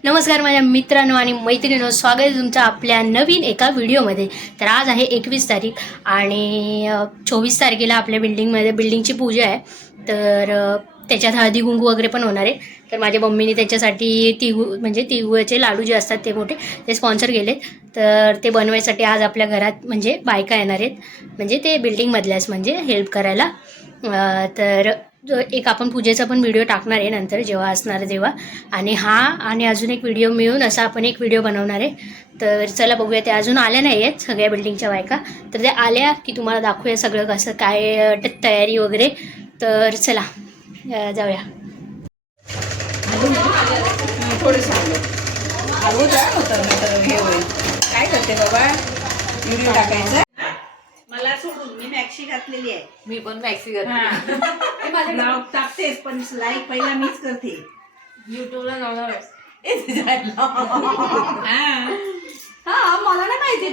नमस्कार माझ्या मित्रांनो आणि मैत्रिणींनो, स्वागत आहे तुमचं आपल्या नवीन एका व्हिडिओमध्ये। तर आज आहे 21 तारीख आणि 24 तारखेला आपल्या बिल्डिंगची पूजा आहे। तर त्याच्यात हळदी कुंकू वगैरे पण होणार आहे। तर माझ्या मम्मीने त्याच्यासाठी तिळगुळाचे लाडू जे असतात ते मोठे ते स्पॉन्सर केले। तर ते बनवायसाठी आज आपल्या घरात म्हणजे बायका येणार आहेत, म्हणजे ते बिल्डिंगमधल्याच म्हणजे हेल्प करायला। तर एक आपण पूजेचा पण व्हिडिओ टाकणार आहे नंतर जेव्हा असणार तेव्हा, आणि अजून एक व्हिडिओ मिळून असा आपण एक व्हिडिओ बनवणार आहे। तर चला बघूया, ते अजून आल्या नाही आहेत सगळ्या बिल्डिंगच्या बायका, तर त्या आल्या की तुम्हाला दाखवूया सगळं कसं काय तयारी वगैरे। तर चला जाऊया। काय करते बाबा, व्हिडिओ टाकायचा मला सोडून? मी मॅक्सी घातलेली आहे। मी पण मॅक्सी घातली। नाव टाकतेस पण लाईक पहिला मीच करते युट्यूबला लावणार हा मला नाही माहिती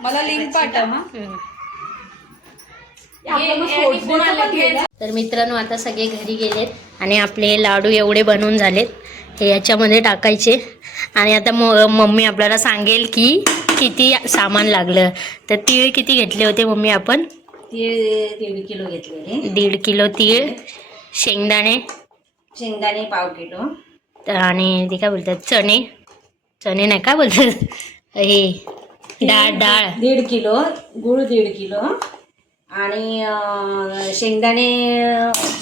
मला लिंक पाठव। तर मित्रांनो, आता सगळे घरी गेलेत आणि आपले लाडू एवढे बनवून झालेत, हे याच्यामध्ये टाकायचे। आणि आता मम्मी आपल्याला सांगेल की किती सामान लागलं। तर तीळ किती घेतले होते मम्मी आपण? तीळ 1.5 किलो घेतलेले। 1.5 किलो तीळ, शेंगदाणे पाव किलो, आणि ते काय बोलतात चणे नाही काय बोलतात हे डाळ 1.5 किलो, गुळ 1.5 किलो, आणि शेंगदाणे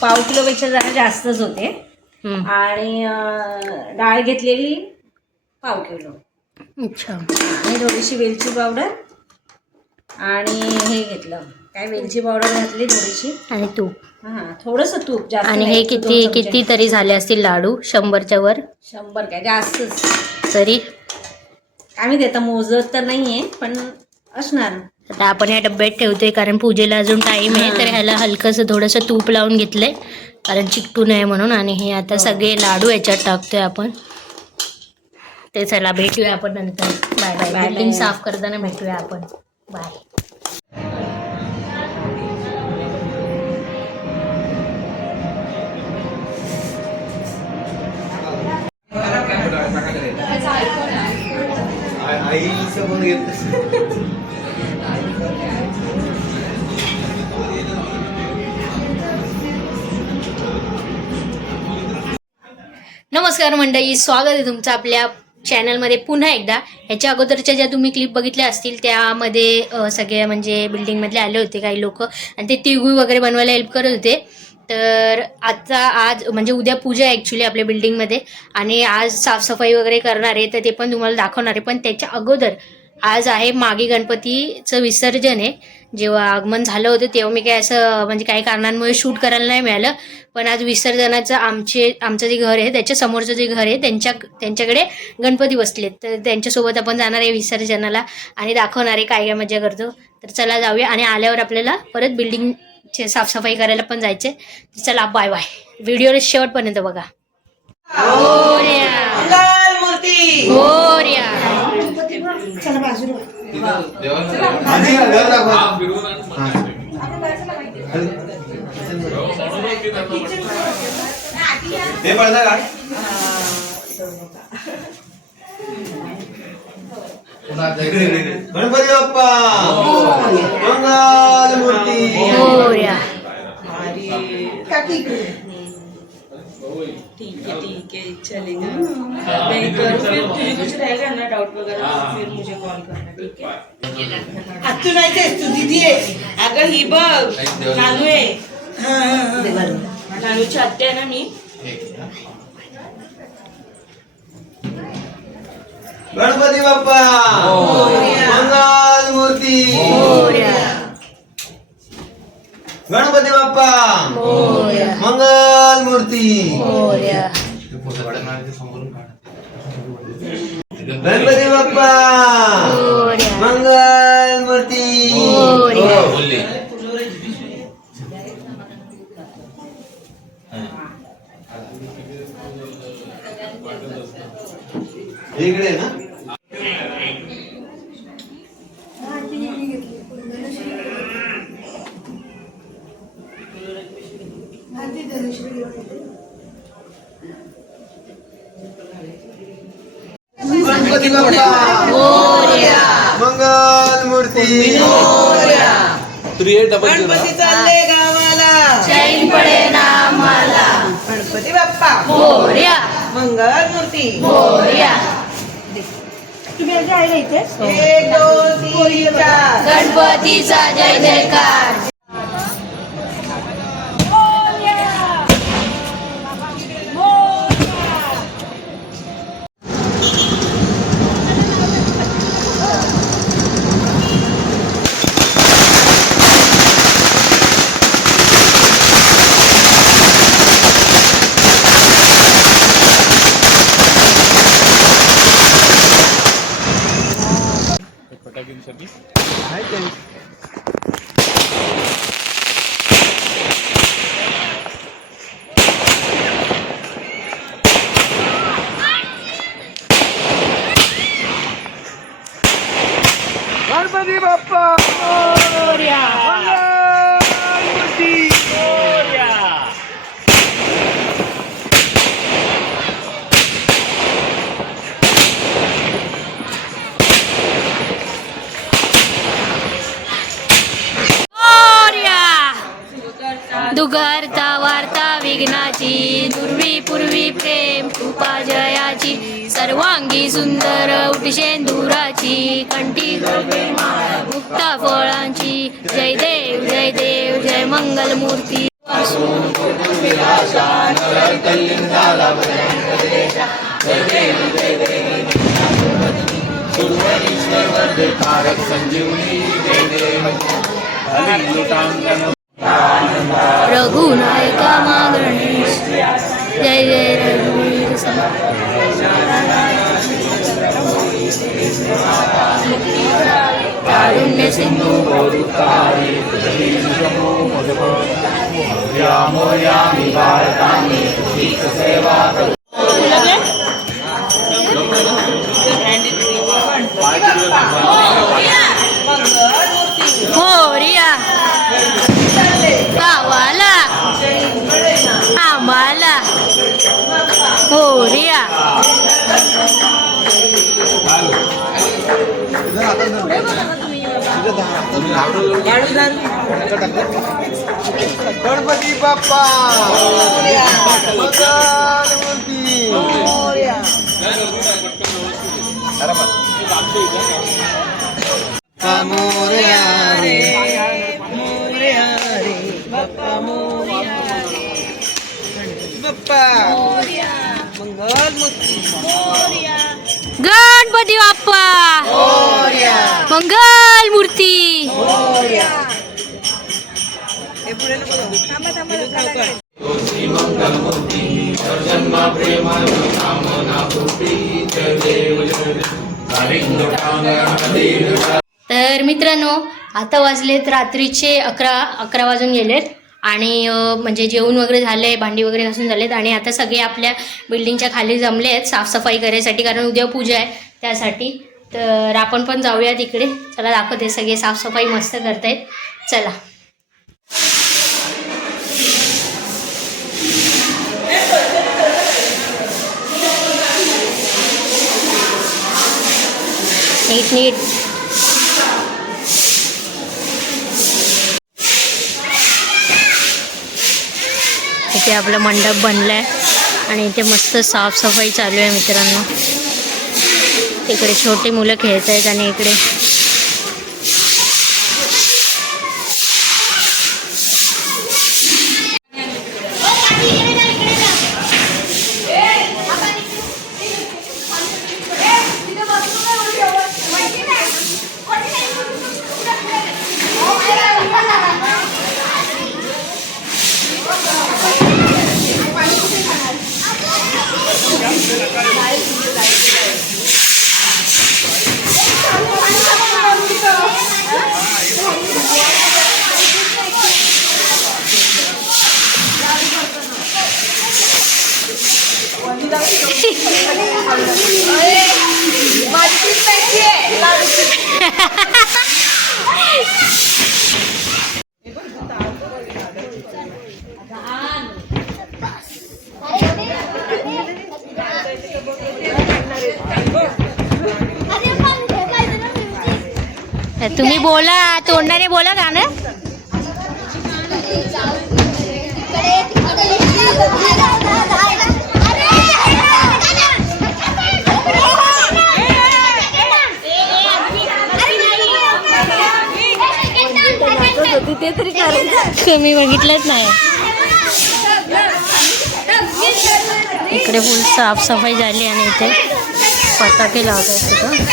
पाव किलोपेक्षा जरा जास्तच होते। आणि डाळ घेतलेली पाव किलो। अच्छा। आणि थोडीशी वेलची पावडर, आणि हे घेतलं काय, वेलची पावडर घातली थोडीशी, आणि तूप। हां, थोडंसं तूप जास्त। आणि हे किती तरी झाले असतील लाडू? 100च्या वर? 100 काय जास्तच तरी आम्ही देता मोजत तर नाहीये, पण असणार। आता आपण या डब्यात ठेवतोय कारण पूजेला अजून टाइम आहे। तर ह्याला हलकंसं थोडंसं तूप लावून घेतलंय कारण चिकटू नये म्हणून। आणि हे आता सगळे लाडू याच्यात टाकतोय आपण। ते चला भेटूया आपण नंतर। Bye bye. बिल्डिंग साफ करताना भेटूया आपण। बाय। नमस्कार मंडळी, स्वागत आहे तुमचं आपल्या चॅनलमध्ये पुन्हा एकदा। ह्याच्या अगोदरच्या ज्या तुम्ही क्लिप बघितल्या असतील त्यामध्ये सगळे म्हणजे बिल्डिंगमधले आले होते काही लोक, आणि ते तिळगुळ वगैरे बनवायला हेल्प करत होते। तर आज म्हणजे उद्या पूजा आहे ॲक्च्युली आपल्या बिल्डिंगमध्ये, आणि आज साफसफाई वगैरे करणार आहे, तर ते पण तुम्हाला दाखवणार आहे। पण त्याच्या अगोदर आज आहे मागे गणपतीचं विसर्जन आहे। जेव्हा आगमन झालं होतं तेव्हा मी काय असं म्हणजे काही कारणांमुळे शूट करायला नाही मिळालं, पण आज विसर्जनाचं आमचं जे घर आहे त्याच्या समोरचं जे घर आहे त्यांच्याकडे गणपती बसलेत, तर त्यांच्यासोबत आपण जाणार आहे विसर्जनाला आणि दाखवणार आहे काय काय मजा करतो। तर चला जाऊया, आणि आल्यावर आपल्याला परत बिल्डिंगची साफसफाई करायला पण जायचं आहे। चला बाय बाय, व्हिडिओला शेवटपर्यंत बघा। चला बाजूला गणपती बाप्पा मंगल मूर्ती मोरया। ठीक है चलेगा। मैं करूँ, फिर तुझे कुछ रहेगा ना डाउट वगैरह तो फिर मुझे कॉल करना, ठीक है? तू नाही तेच, तू दीदी आहे। अगं ही बघ नानू आहे। नानूची आत्या आहे ना मी। गणपती बाप्पा मंगल मूर्ती गणपती बाप्पा मंगल मूर्ती गणपती बाप्पा मंगल मूर्ती। इकडे ना गणपती बाप्पा मंगल मूर्ती गणपती चालले गावाला चैन पडे ना मला गणपती बाप्पा मोरया मंगल मूर्ती मोरया तुम्ही आधी आहे ना इथे 1 2 3 4 गणपतीचा जय जयकार. गणपती बाप्पा दुघरता वार्ता विघ्नाची दुर्वी पूर्वी प्रेम कृपा जयाची सर्वांगी सुंदर उठशेंदुराची कंठी मुक्ता फळांची जय देव जय मंगल मूर्ती. रघुनायका मा गणेश जय जय रघुवीर कारुण्य सिंधू मोरया गावाला आम्हाला मोरया. गणपती बाप्पा मंगल मूर्ती मोरया रे मोरया रे बाप्पा मोरया बाप्पा मंगल मूर्ती गणपती बाप्पा मंगल मूर्ती. हे पुढे नको तर मित्रांनो आता वाजलेत रात्रीचे 11 वाजून गेलेत आणि म्हणजे जेवण वगैरे झाले, भांडी वगैरे घासून झालेत आणि आता सगळे आपल्या बिल्डिंगच्या खाली जमले आहेत साफसफाई करायसाठी, कारण उद्या पूजा आहे त्यासाठी. तर आपण पण जाऊया तिकडे. चला दाखवते, सगळे साफसफाई मस्त करतायत. चला. नीट इथे आपला मंडप बनलाय आणि इथे मस्त साफसफाई चालू आहे मित्रांनो. इकडे छोटी मुलं खेळत आहेत आणि इकडे तुम्ही बोला, तोंडाने बोला गाणं. तुम्ही बघितलंच नाही. इकडे फुल साफसफाई झाली आणि इथे पताके लावतात तिथं.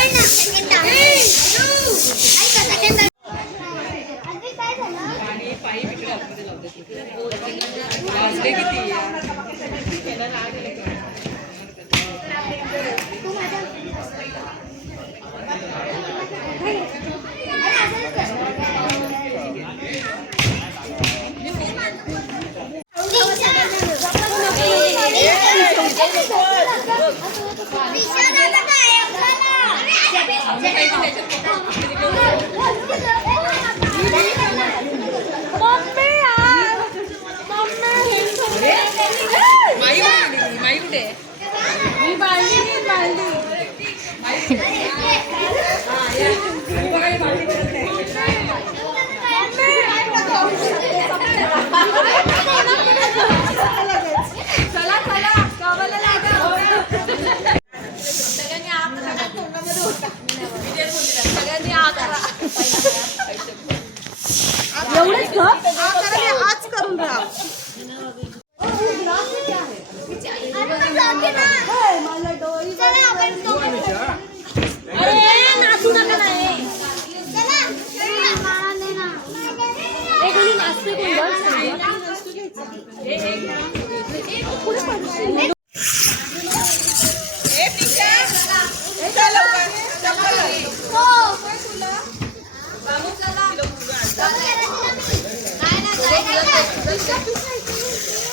आज करून राहा.